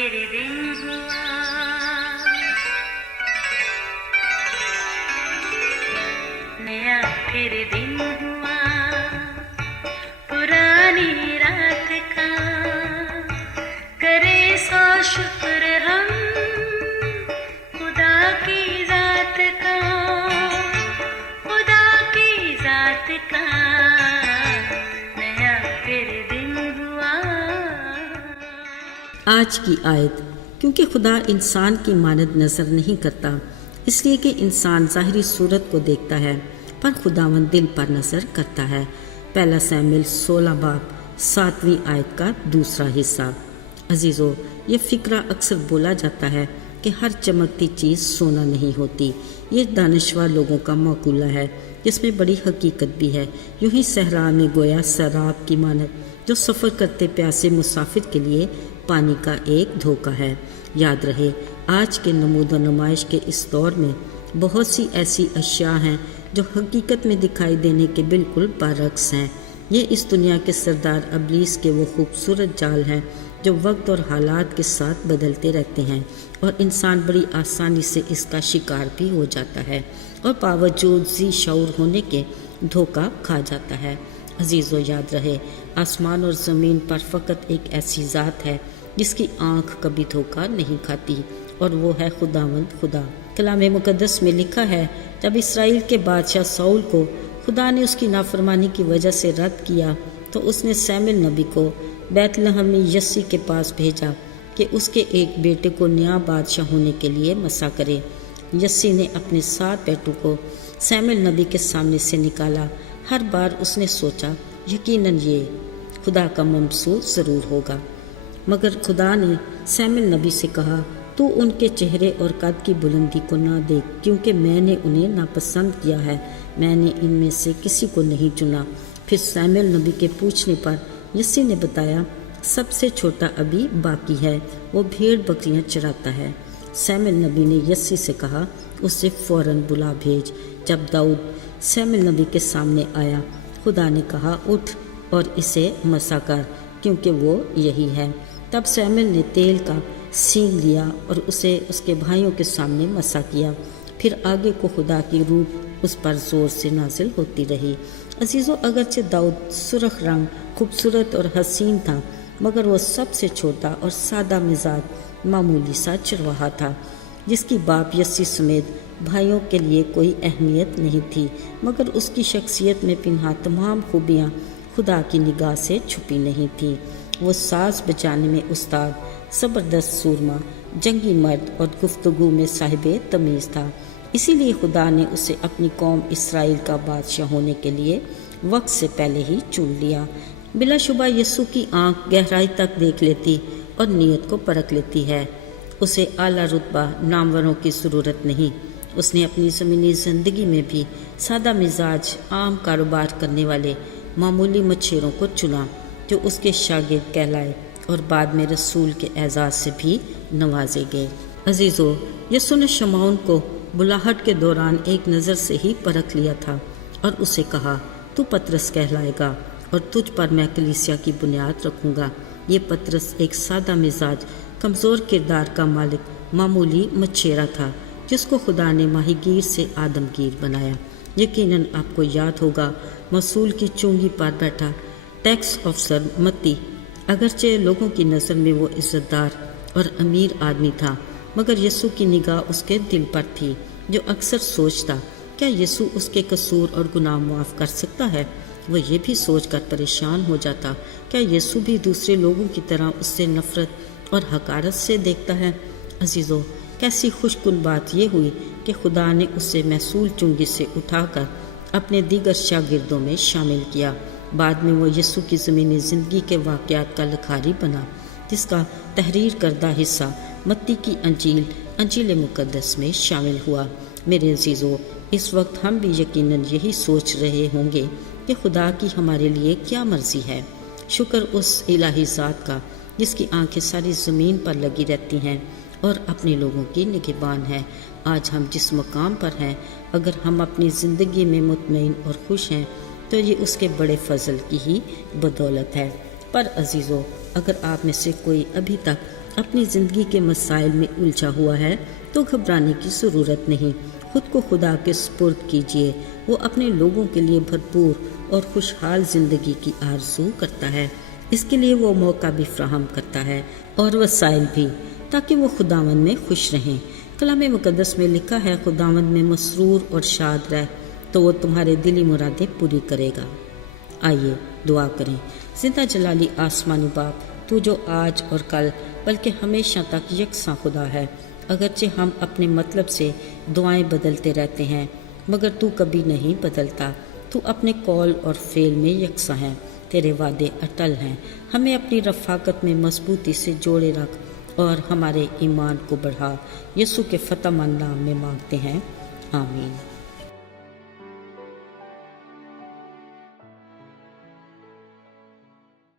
پھر دن ہوا، نیا پھر دن ہوا، پرانی رات کا کرے سو شکر ہم خدا کی ذات کا، خدا کی ذات کا نیا پھر دن ہوا۔ آج کی آیت، کیونکہ خدا انسان کی مانند نظر نہیں کرتا، اس لیے کہ انسان ظاہری صورت کو دیکھتا ہے، پر خداوند دل پر نظر کرتا ہے۔ پہلا ساموئیل 16 باب 7ویں آیت کا دوسرا حصہ۔ عزیزو، یہ فقرہ اکثر بولا جاتا ہے کہ ہر چمکتی چیز سونا نہیں ہوتی۔ یہ دانشور لوگوں کا مقولہ ہے جس میں بڑی حقیقت بھی ہے۔ یوں ہی صحرا میں گویا سراب کی مانند جو سفر کرتے پیاسے مسافر کے لیے پانی کا ایک دھوکہ ہے۔ یاد رہے، آج کے نمود و نمائش کے اس دور میں بہت سی ایسی اشیاء ہیں جو حقیقت میں دکھائی دینے کے بالکل برعکس ہیں۔ یہ اس دنیا کے سردار ابلیس کے وہ خوبصورت جال ہیں جو وقت اور حالات کے ساتھ بدلتے رہتے ہیں، اور انسان بڑی آسانی سے اس کا شکار بھی ہو جاتا ہے اور باوجود ذی شعور ہونے کے دھوکہ کھا جاتا ہے۔ عزیزو، یاد رہے، آسمان اور زمین پر فقط ایک ایسی ذات ہے جس کی آنکھ کبھی دھوکہ نہیں کھاتی، اور وہ ہے خداوند خدا۔ کلام مقدس میں لکھا ہے، جب اسرائیل کے بادشاہ ساؤل کو خدا نے اس کی نافرمانی کی وجہ سے رد کیا تو اس نے ساموئیل نبی کو بیت لحم میں یسی کے پاس بھیجا کہ اس کے ایک بیٹے کو نیا بادشاہ ہونے کے لیے مسا کرے۔ یسی نے اپنے 7 بیٹوں کو ساموئیل نبی کے سامنے سے نکالا۔ ہر بار اس نے سوچا یقیناً یہ خدا کا ممسوس ضرور ہوگا، مگر خدا نے ساموئیل نبی سے کہا، تو ان کے چہرے اور قد کی بلندی کو نہ دیکھ، کیونکہ میں نے انہیں ناپسند کیا ہے، میں نے ان میں سے کسی کو نہیں چنا۔ پھر ساموئیل نبی کے پوچھنے پر یسی نے بتایا، سب سے چھوٹا ابھی باقی ہے، وہ بھیڑ بکریاں چراتا ہے۔ ساموئیل نبی نے یسی سے کہا، اسے فوراً بلا بھیج۔ جب داؤد ساموئیل نبی کے سامنے آیا، خدا نے کہا، اٹھ اور اسے مسا کر، کیونکہ وہ یہی ہے۔ تب ساموئیل نے تیل کا سینگ لیا اور اسے اس کے بھائیوں کے سامنے مسا کیا۔ پھر آگے کو خدا کی روح اس پر زور سے نازل ہوتی رہی۔ عزیزو، اگرچہ داؤد سرخ رنگ، خوبصورت اور حسین تھا، مگر وہ سب سے چھوٹا اور سادہ مزاج معمولی سا چرواہا تھا، جس کی باپ یسی سمیت بھائیوں کے لیے کوئی اہمیت نہیں تھی، مگر اس کی شخصیت میں پنہاں تمام خوبیاں خدا کی نگاہ سے چھپی نہیں تھیں۔ وہ ساز بجانے میں استاد، زبردست سورما، جنگی مرد اور گفتگو میں صاحب تمیز تھا۔ اسی لیے خدا نے اسے اپنی قوم اسرائیل کا بادشاہ ہونے کے لیے وقت سے پہلے ہی چن لیا۔ بلا شبہ یسوع کی آنکھ گہرائی تک دیکھ لیتی اور نیت کو پرکھ لیتی ہے۔ اسے اعلیٰ رتبہ ناموروں کی ضرورت نہیں۔ اس نے اپنی زمینی زندگی میں بھی سادہ مزاج، عام کاروبار کرنے والے معمولی مچھیروں کو چنا، جو اس کے شاگرد کہلائے اور بعد میں رسول کے اعزاز سے بھی نوازے گئے۔ عزیزو، یسوع نے شمعون کو بلاہٹ کے دوران ایک نظر سے ہی پرکھ لیا تھا اور اسے کہا، تو پطرس کہلائے گا اور تجھ پر میں کلیسیا کی بنیاد رکھوں گا۔ یہ پطرس ایک سادہ مزاج، کمزور کردار کا مالک معمولی مچھیرا تھا، جس کو خدا نے ماہی گیر سے آدم گیر بنایا۔ یقیناً آپ کو یاد ہوگا، موصول کی چونگی پر بیٹھا ٹیکس افسر متی، اگرچہ لوگوں کی نظر میں وہ عزت دار اور امیر آدمی تھا، مگر یسوع کی نگاہ اس کے دل پر تھی، جو اکثر سوچتا، کیا یسوع اس کے قصور اور گناہ معاف کر سکتا ہے؟ وہ یہ بھی سوچ کر پریشان ہو جاتا، کیا یسوع بھی دوسرے لوگوں کی طرح اس سے نفرت اور حقارت سے دیکھتا ہے؟ عزیزو، کیسی خوش کن بات یہ ہوئی کہ خدا نے اسے محصول چونگی سے اٹھا کر اپنے دیگر شاگردوں میں شامل کیا۔ بعد میں وہ یسوع کی زمینی زندگی کے واقعات کا لکھاری بنا، جس کا تحریر کردہ حصہ متی کی انجیل مقدس میں شامل ہوا۔ میرے عزیزو، اس وقت ہم بھی یقیناً یہی سوچ رہے ہوں گے کہ خدا کی ہمارے لیے کیا مرضی ہے۔ شکر اس الہی ذات کا جس کی آنکھیں ساری زمین پر لگی رہتی ہیں اور اپنے لوگوں کی نگہبان ہے۔ آج ہم جس مقام پر ہیں، اگر ہم اپنی زندگی میں مطمئن اور خوش ہیں تو یہ اس کے بڑے فضل کی ہی بدولت ہے۔ پر عزیزو، اگر آپ میں سے کوئی ابھی تک اپنی زندگی کے مسائل میں الجھا ہوا ہے تو گھبرانے کی ضرورت نہیں، خود کو خدا کے سپرد کیجیے، وہ اپنے لوگوں کے لیے بھرپور اور خوشحال زندگی کی آرزو کرتا ہے۔ اس کے لیے وہ موقع بھی فراہم کرتا ہے اور وسائل بھی، تاکہ وہ خداوند میں خوش رہیں۔ کلام مقدس میں لکھا ہے، خداوند میں مسرور اور شاد رہ تو وہ تمہارے دلی مرادیں پوری کرے گا۔ آئیے دعا کریں۔ زندہ جلالی آسمانی باپ، تو جو آج اور کل بلکہ ہمیشہ تک یکساں خدا ہے، اگرچہ ہم اپنے مطلب سے دعائیں بدلتے رہتے ہیں مگر تو کبھی نہیں بدلتا، تو اپنے قول اور فعل میں یکساں ہے، تیرے وعدے اٹل ہیں۔ ہمیں اپنی رفاقت میں مضبوطی سے جوڑے رکھ اور ہمارے ایمان کو بڑھا۔ یسوع کے فتح مند نام میں مانگتے ہیں، آمین۔